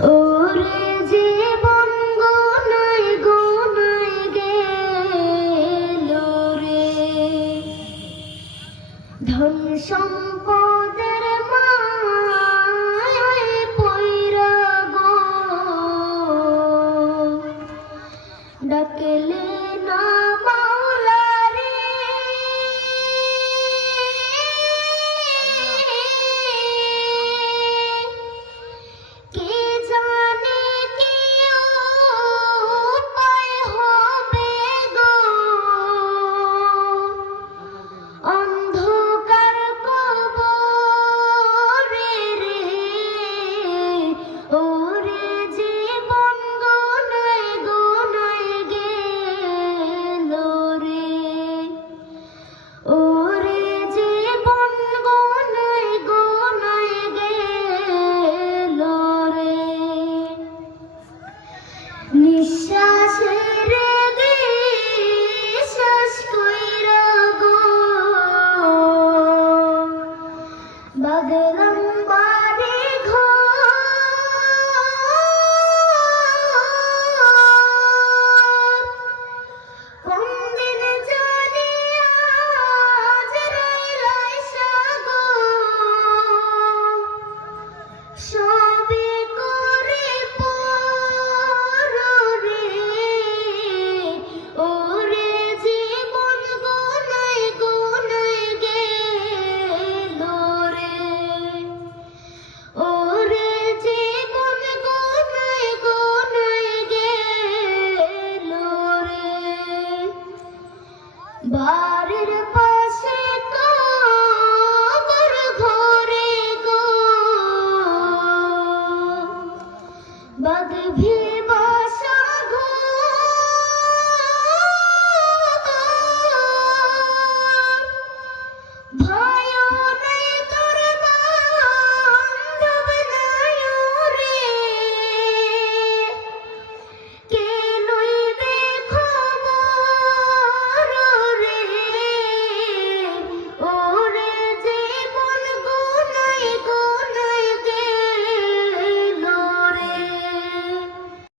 ওরে জীবন গোনায় গোনায় গেল রে, ধন সম্পদের মায়ায় পইরা গো, ডাকলে না মাওলা রে, কে জানে কি উপায় হবে গো, অন্ধকার কবরে রে, ওরে জীবন গোনায় গোনায় গেল রে, ওরে জীবন গোনায় গোনায় গেল রে, নিঃশ্বাসের বিশ্বাস কইরা গো, বাদলাম বাড়ি ঘর, কোন দিন জানি আজরাইল আইসা গো, সবে করে পর রে, ওরে জীবন গোনায় গোনায় গেল রে, ওরে জীবন গোনায় গোনায় গেল রে, বাড়ির পাশে কবর ঘরে গো, বাঘ